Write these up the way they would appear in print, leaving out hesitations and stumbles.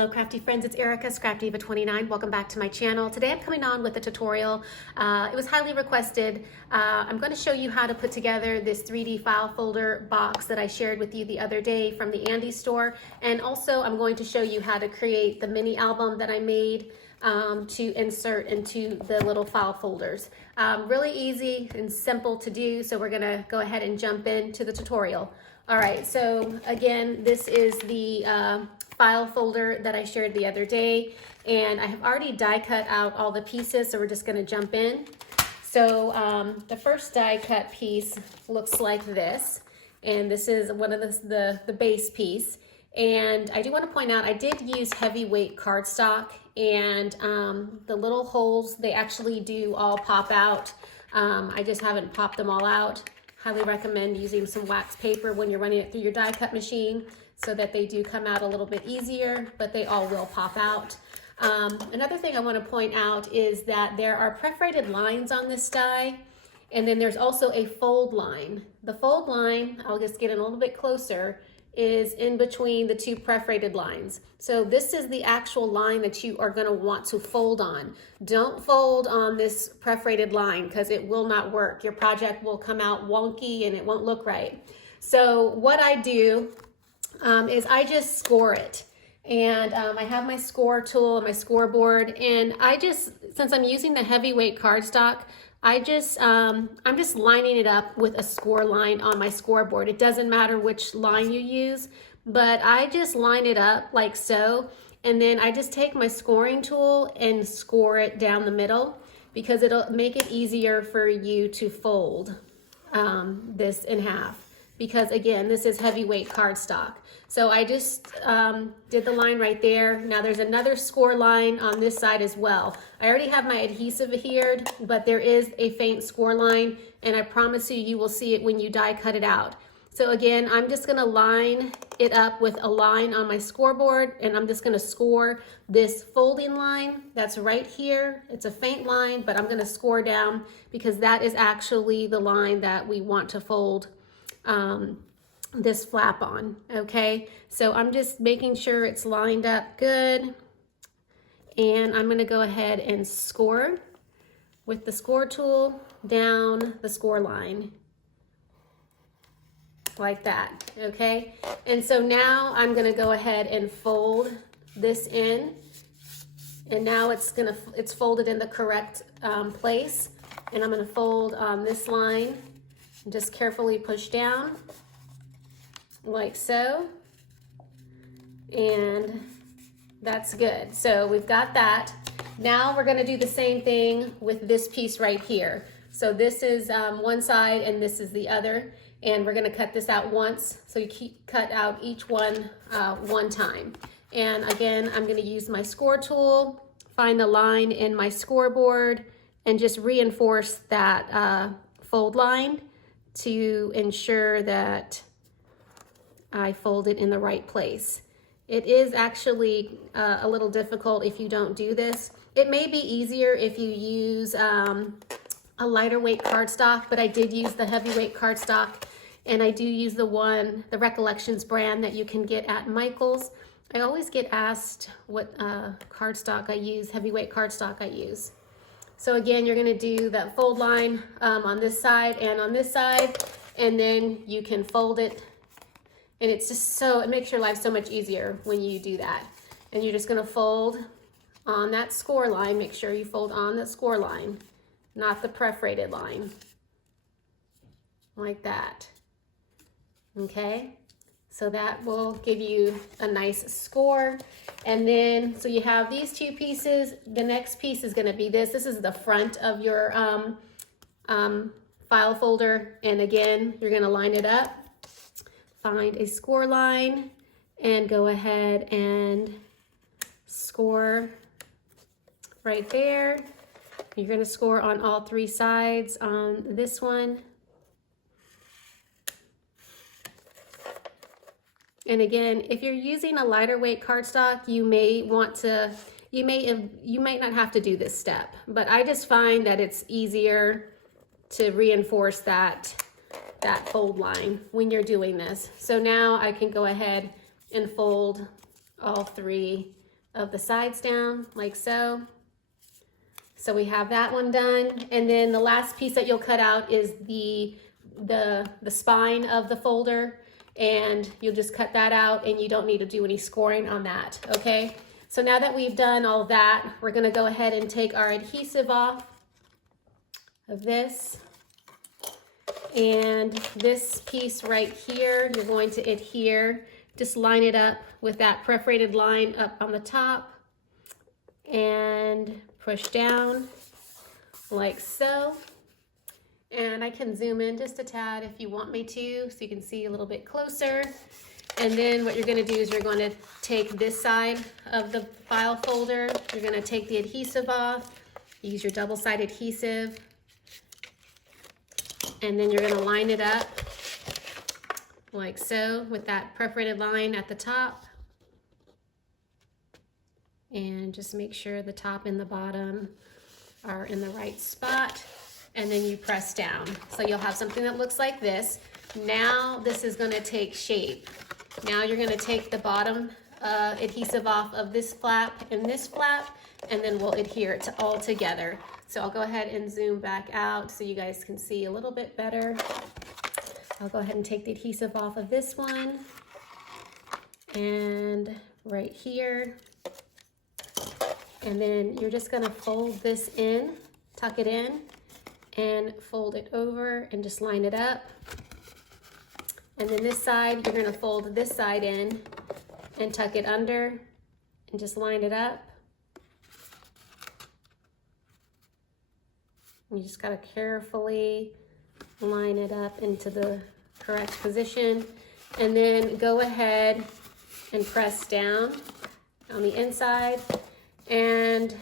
Hello crafty friends, it's Erica, Scrap Diva 29. Welcome back to my channel. Today I'm coming on with a tutorial. It was highly requested. I'm going to show you how to put together this 3D file folder box that I shared with you the other day from the Andy store. And also I'm going to show you how to create the mini album that I made to insert into the little file folders. Really easy and simple to do, so we're going to go ahead and jump into the tutorial. All right, so again, this is the file folder that I shared the other day, and I have already die cut out all the pieces, so we're just going to jump in. So the first die cut piece looks like this, and this is one of the base piece. And I do want to point out I did use heavyweight cardstock, and the little holes, they actually do all pop out. I just haven't popped them all out. Highly recommend using some wax paper when you're running it through your die cut machine so that they do come out a little bit easier, but they all will pop out. Another thing I want to point out is that there are perforated lines on this die, and then there's also a fold line. The fold line, I'll just get in a little bit closer, is in between the two perforated lines. So this is the actual line that you are going to want to fold on. Don't fold on this perforated line because it will not work. Your project will come out wonky and it won't look right. So what I do is I just score it. And I have my score tool and my scoreboard, and I just, since I'm using the heavyweight cardstock, I'm just lining it up with a score line on my scoreboard. It doesn't matter which line you use, but I just line it up like so, and then I just take my scoring tool and score it down the middle because it'll make it easier for you to fold this in half. Because again, this is heavyweight cardstock. So I just did the line right there. Now there's another score line on this side as well. I already have my adhesive adhered, but there is a faint score line, and I promise you, you will see it when you die cut it out. So again, I'm just gonna line it up with a line on my scoreboard, and I'm just gonna score this folding line that's right here. It's a faint line, but I'm gonna score down because that is actually the line that we want to fold this flap on. Okay, so I'm just making sure it's lined up good, and I'm going to go ahead and score with the score tool down the score line like that. Okay, and so now I'm going to go ahead and fold this in, and now it's folded in the correct place, and I'm going to fold on this line. Just carefully push down like so, and that's good. So we've got that. Now we're going to do the same thing with this piece right here. So this is one side and this is the other, and we're going to cut this out once. So you cut out each one one time. And again, I'm going to use my score tool, find the line in my scoreboard, and just reinforce that fold line to ensure that I fold it in the right place. It is actually a little difficult if you don't do this. It may be easier if you use a lighter weight cardstock, but I did use the heavyweight cardstock, and I do use the Recollections brand that you can get at Michael's. I always get asked what cardstock I use, heavyweight cardstock I use. So again, you're gonna do that fold line on this side and on this side, and then you can fold it. And it's just it makes your life so much easier when you do that. And you're just gonna fold on that score line. Make sure you fold on the score line, not the perforated line, like that. Okay, so that will give you a nice score. And then, so you have these two pieces. The next piece is gonna be this. This is the front of your file folder. And again, you're gonna line it up, find a score line, and go ahead and score right there. You're gonna score on all three sides on this one. And again, if you're using a lighter weight cardstock, you may not have to do this step, but I just find that it's easier to reinforce that fold line when you're doing this. So now I can go ahead and fold all three of the sides down like so. So we have that one done. And then the last piece that you'll cut out is the spine of the folder, and you'll just cut that out, and you don't need to do any scoring on that, okay? So now that we've done all that, we're gonna go ahead and take our adhesive off of this. And this piece right here, you're going to adhere, just line it up with that perforated line up on the top and push down like so. And I can zoom in just a tad if you want me to, so you can see a little bit closer. And then what you're gonna do is you're gonna take this side of the file folder, you're gonna take the adhesive off, use your double-sided adhesive, and then you're gonna line it up like so with that perforated line at the top. And just make sure the top and the bottom are in the right spot. And then you press down. So you'll have something that looks like this. Now this is gonna take shape. Now you're gonna take the bottom adhesive off of this flap and this flap, and then we'll adhere it all together. So I'll go ahead and zoom back out so you guys can see a little bit better. I'll go ahead and take the adhesive off of this one and right here. And then you're just gonna fold this in, tuck it in, and fold it over and just line it up. And then this side, you're gonna fold this side in and tuck it under and just line it up. You just gotta carefully line it up into the correct position, and then go ahead and press down on the inside. And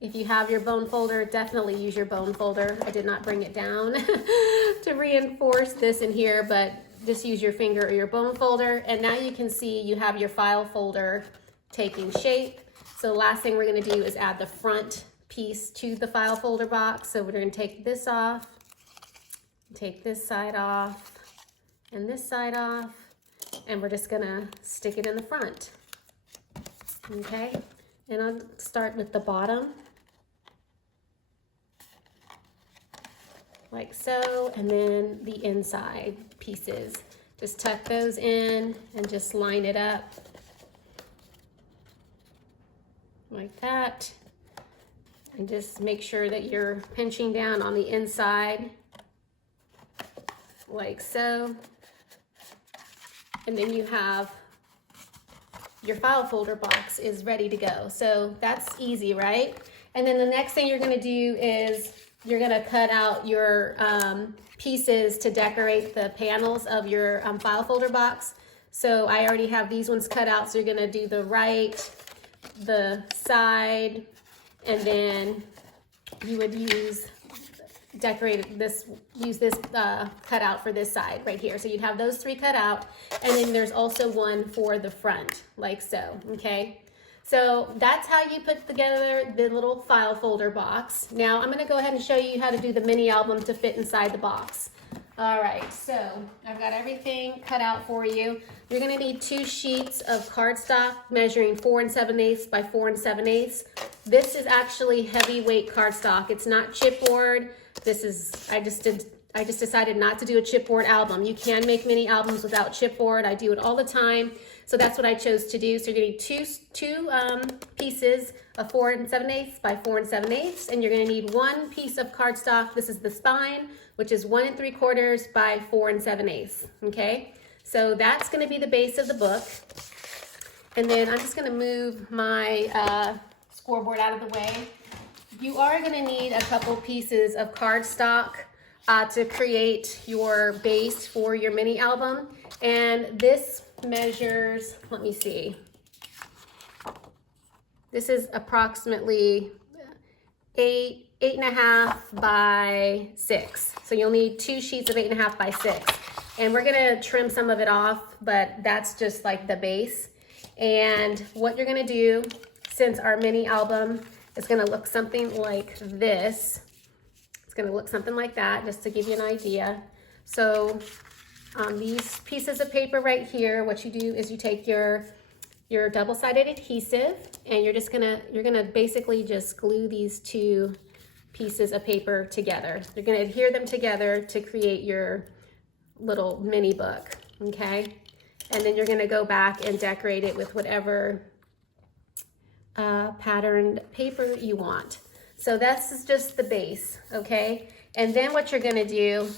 if you have your bone folder, definitely use your bone folder. I did not bring it down to reinforce this in here, but just use your finger or your bone folder. And now you can see you have your file folder taking shape. So the last thing we're gonna do is add the front piece to the file folder box. So we're gonna take this off, take this side off, and this side off, and we're just gonna stick it in the front, okay? And I'll start with the bottom, like so, and then the inside pieces. Just tuck those in and just line it up like that. And just make sure that you're pinching down on the inside like so. And then you have your file folder box is ready to go. So that's easy, right? And then the next thing you're gonna do is you're gonna cut out your pieces to decorate the panels of your file folder box. So I already have these ones cut out. So you're gonna do the right, the side, and then you would use use this cut out for this side right here. So you'd have those three cut out, and then there's also one for the front, like so, okay? So that's how you put together the little file folder box. Now I'm gonna go ahead and show you how to do the mini album to fit inside the box. All right, so I've got everything cut out for you. You're gonna need 2 sheets of cardstock measuring 4 7/8 by 4 7/8. This is actually heavyweight cardstock. It's not chipboard. This is, I just decided not to do a chipboard album. You can make mini albums without chipboard. I do it all the time. So that's what I chose to do. So you're gonna need two pieces of 4 7/8 by 4 7/8, and you're gonna need 1 piece of cardstock. This is the spine, which is 1 3/4 by 4 7/8, okay? So that's gonna be the base of the book. And then I'm just gonna move my scoreboard out of the way. You are gonna need a couple pieces of cardstock to create your base for your mini album. And this measures, let me see. This is approximately 8.5 by 6. So you'll need 2 sheets of 8.5 by 6. And we're gonna trim some of it off, but that's just like the base. And what you're gonna do, since our mini album is gonna look something like this, it's gonna look something like that, just to give you an idea. So these pieces of paper right here, what you do is you take your your double-sided adhesive, and you're gonna basically just glue these two pieces of paper together. You're gonna adhere them together to create your little mini book, okay? And then you're gonna go back and decorate it with whatever patterned paper you want. So that's just the base, okay? And then what you're gonna do,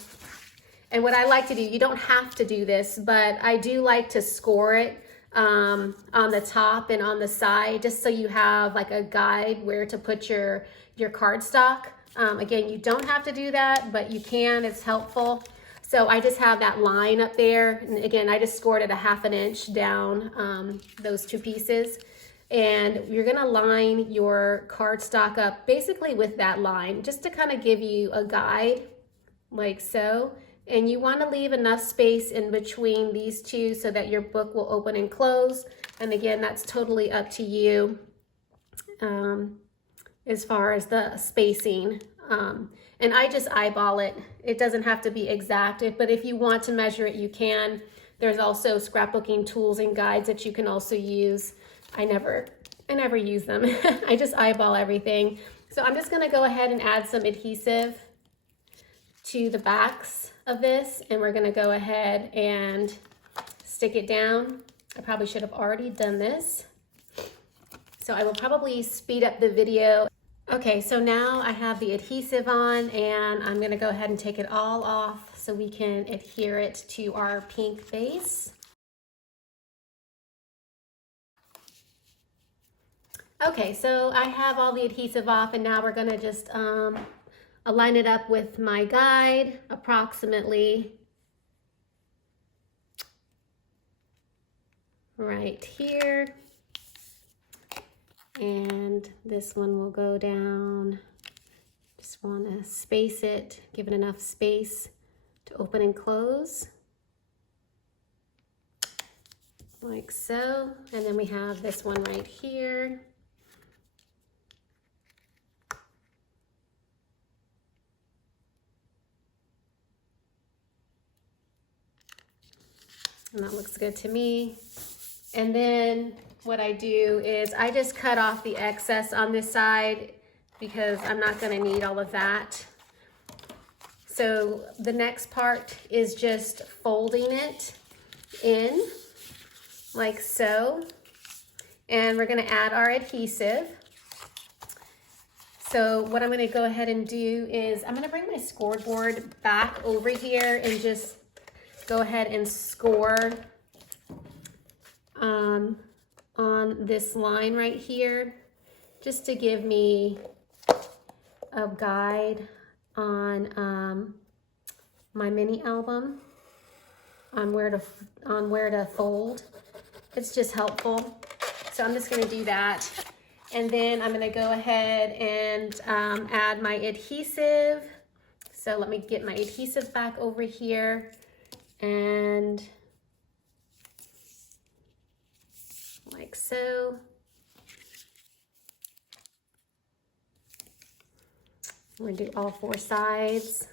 and what I like to do, you don't have to do this, but I do like to score it on the top and on the side, just so you have like a guide where to put your cardstock. Again, you don't have to do that, but you can, it's helpful. So I just have that line up there. And again, I just scored it a 1/2 inch down those two pieces. And you're gonna line your cardstock up basically with that line, just to kind of give you a guide, like so. And you wanna leave enough space in between these two so that your book will open and close. And again, that's totally up to you as far as the spacing. And I just eyeball it. It doesn't have to be exact, but if you want to measure it, you can. There's also scrapbooking tools and guides that you can also use. I never use them. I just eyeball everything. So I'm just gonna go ahead and add some adhesive to the backs of this, and we're gonna go ahead and stick it down. I probably should have already done this. So I will probably speed up the video. Okay, so now I have the adhesive on, and I'm gonna go ahead and take it all off so we can adhere it to our pink base. Okay, so I have all the adhesive off, and now we're gonna just align it up with my guide approximately right here. And this one will go down. Just want to space it, give it enough space to open and close. Like so. And then we have this one right here. And that looks good to me. And then what I do is I just cut off the excess on this side because I'm not gonna need all of that. So the next part is just folding it in like so. And we're gonna add our adhesive. So what I'm gonna go ahead and do is I'm gonna bring my scoreboard back over here and just go ahead and score on this line right here, just to give me a guide on my mini album on where to fold. It's just helpful. So I'm just going to do that, and then I'm going to go ahead and add my adhesive. So let me get my adhesive back over here, and like so. I'm going to do all 4 sides.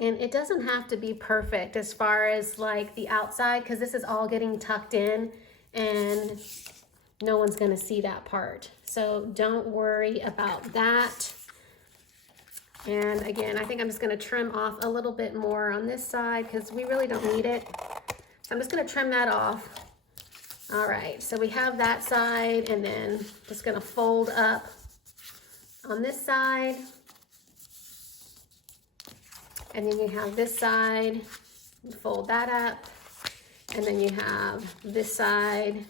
And it doesn't have to be perfect as far as like the outside, because this is all getting tucked in and no one's going to see that part. So don't worry about that. And again, I think I'm just going to trim off a little bit more on this side because we really don't need it. So I'm just going to trim that off. All right, so we have that side, and then just going to fold up on this side. And then you have this side, fold that up. And then you have this side,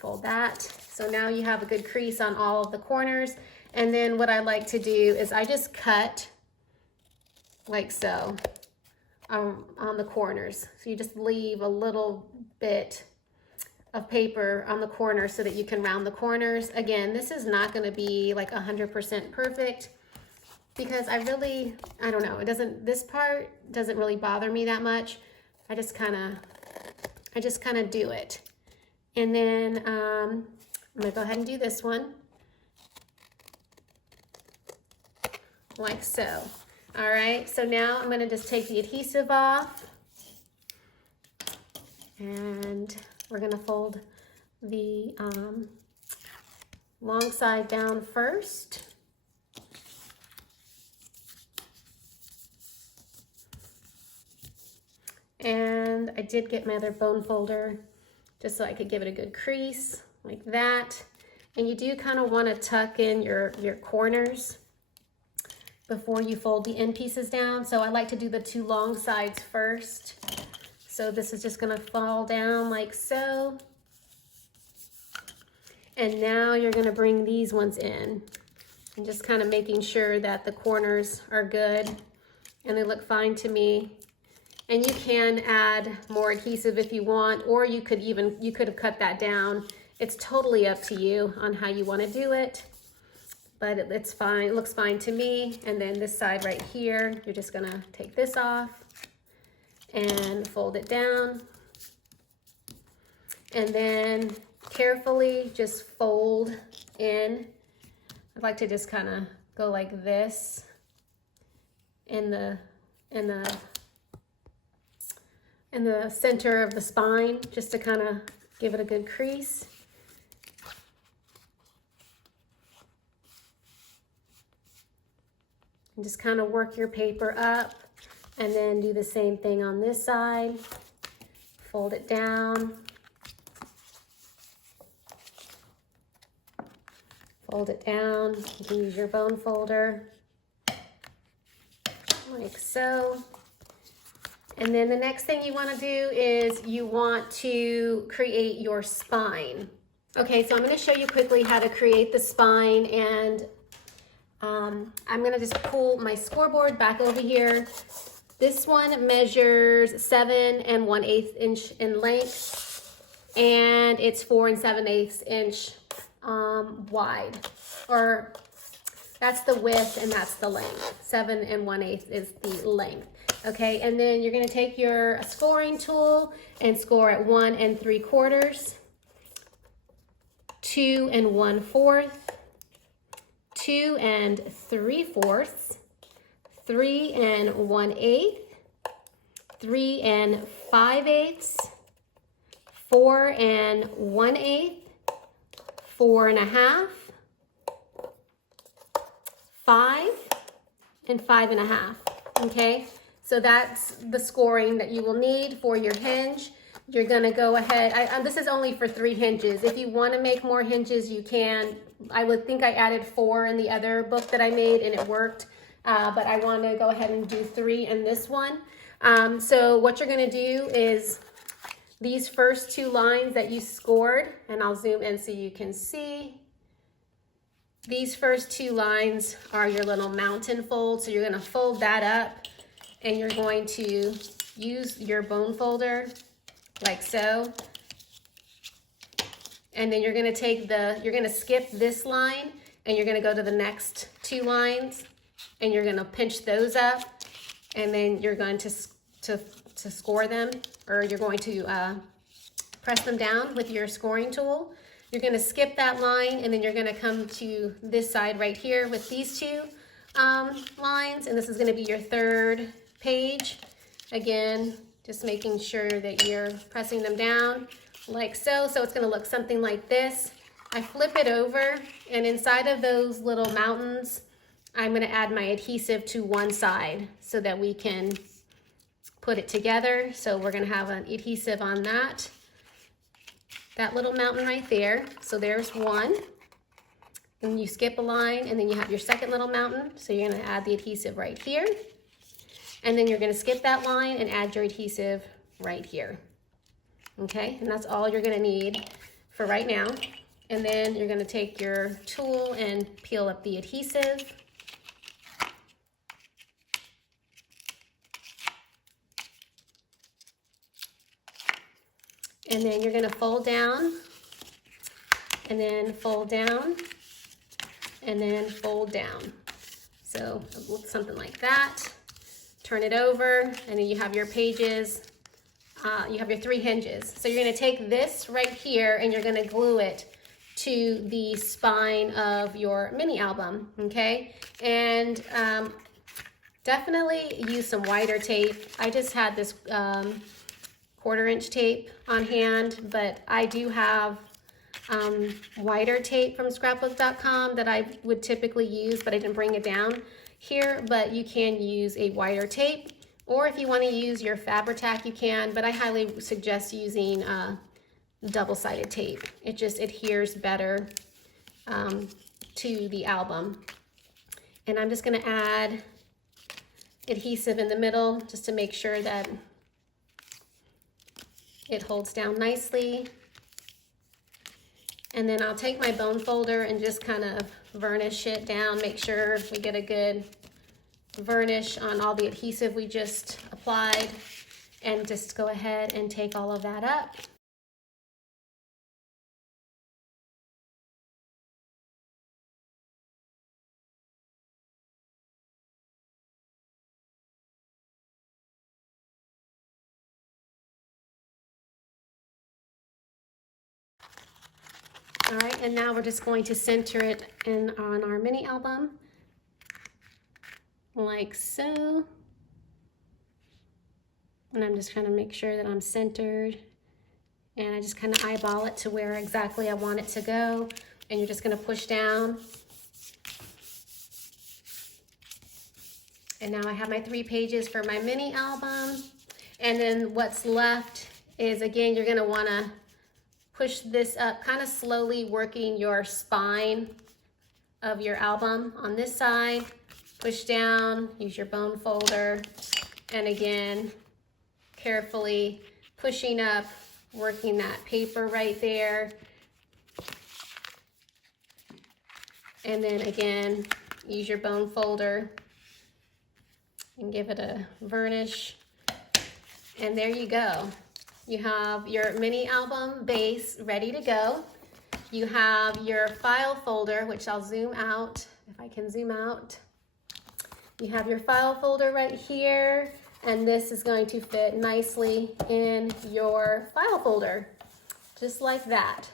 fold that. So now you have a good crease on all of the corners. And then what I like to do is I just cut like so on the corners. So you just leave a little bit of paper on the corner so that you can round the corners. Again, this is not going to be like 100% perfect because I don't know, this part doesn't really bother me that much. I just kind of do it. And then I'm going to go ahead and do this one. Like so. All right, so now I'm going to just take the adhesive off, And we're gonna fold the long side down first. And I did get my other bone folder just so I could give it a good crease like that. And you do kind of want to tuck in your corners before you fold the end pieces down. So I like to do the two long sides first. So this is just gonna fall down like so. And now you're gonna bring these ones in and just kind of making sure that the corners are good and they look fine to me. And you can add more adhesive if you want, or you could have cut that down. It's totally up to you on how you want to do it, but it's fine. It looks fine to me. And then this side right here, you're just gonna take this off and fold it down. And then carefully just fold in. I'd like to just kind of go like this in the center of the spine, just to kind of give it a good crease. And just kind of work your paper up, and then do the same thing on this side. Fold it down. Fold it down. You can use your bone folder like so. And then the next thing you want to do is you want to create your spine. Okay, so I'm going to show you quickly how to create the spine, and I'm going to just pull my scoreboard back over here. This one measures 7 1/8 inch in length, and it's 4 7/8 inch wide, or that's the width and that's the length. 7 1/8 is the length. Okay, and then you're gonna take your scoring tool and score at 1 3/4, 2 1/4, 2 3/4, 3 1/8, 3 5/8, 4 1/8, 4 1/2, 5 5 1/2. Okay, so that's the scoring that you will need for your hinge. You're gonna go ahead, this is only for 3 hinges. If you wanna make more hinges, you can. I would think I added 4 in the other book that I made and it worked, but I wanna go ahead and do 3 in this one. So what you're gonna do is these first 2 lines that you scored, and I'll zoom in so you can see. These first 2 lines are your little mountain fold. So you're gonna fold that up, and you're going to use your bone folder like so. And then you're gonna skip this line, and you're gonna go to the next 2 lines, and you're gonna pinch those up, and then you're going to score them, or you're going to press them down with your scoring tool. You're gonna skip that line, and then you're gonna come to this side right here with these 2 lines, and this is gonna be your 3rd page. Again, just making sure that you're pressing them down like so. So it's gonna look something like this. I flip it over, and inside of those little mountains, I'm gonna add my adhesive to one side so that we can put it together. So we're gonna have an adhesive on that little mountain right there. So there's one. And you skip a line, and then you have your second little mountain. So you're gonna add the adhesive right here. And then you're gonna skip that line and add your adhesive right here. Okay, and that's all you're gonna need for right now. And then you're gonna take your tool and peel up the adhesive. And then you're gonna fold down, and then fold down, and then fold down. So it looks something like that. Turn it over, and then you have your pages. You have your 3 hinges. So you're gonna take this right here, and you're gonna glue it to the spine of your mini album, okay? And definitely use some wider tape. I just had this 1/4" tape on hand, but I do have wider tape from scrapbook.com that I would typically use, but I didn't bring it down here. But you can use a wider tape, or if you want to use your Fabri-Tac, you can, but I highly suggest using double-sided tape. It just adheres better to the album. And I'm just going to add adhesive in the middle just to make sure that it holds down nicely. And then I'll take my bone folder and just kind of varnish it down, make sure we get a good varnish on all the adhesive we just applied, and just go ahead and take all of that up. All right, and now we're just going to center it in on our mini album, like so. And I'm just trying to make sure that I'm centered, and I just kind of eyeball it to where exactly I want it to go. And you're just going to push down. And now I have my 3 pages for my mini album. And then what's left is, again, you're going to want to push this up, kind of slowly working your spine of your album on this side. Push down, use your bone folder, and again, carefully pushing up, working that paper right there. And then again, use your bone folder and give it a varnish. And there you go. You have your mini album base ready to go. You have your file folder, which I'll zoom out, if I can zoom out. You have your file folder right here, and this is going to fit nicely in your file folder, just like that.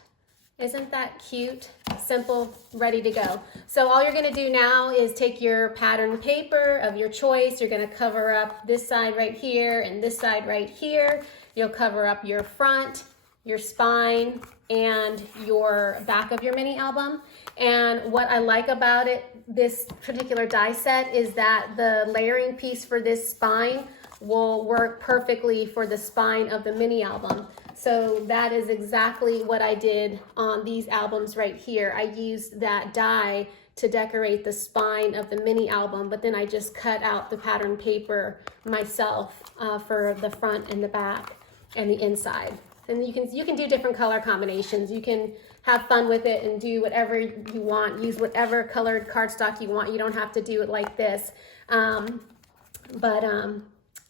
Isn't that cute? Simple, ready to go. So all you're gonna do now is take your pattern paper of your choice. You're gonna cover up this side right here and this side right here. You'll cover up your front, your spine, and your back of your mini album. And what I like about it, this particular die set, is that the layering piece for this spine will work perfectly for the spine of the mini album. So that is exactly what I did on these albums right here. I used that die to decorate the spine of the mini album, but then I just cut out the pattern paper myself for the front and the back and the inside. And you can do different color combinations. You can have fun with it and do whatever you want. Use whatever colored cardstock you want. You don't have to do it like this.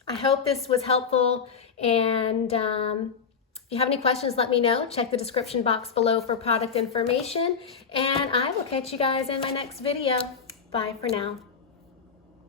I hope this was helpful. And if you have any questions, let me know. Check the description box below for product information. And I will catch you guys in my next video. Bye for now.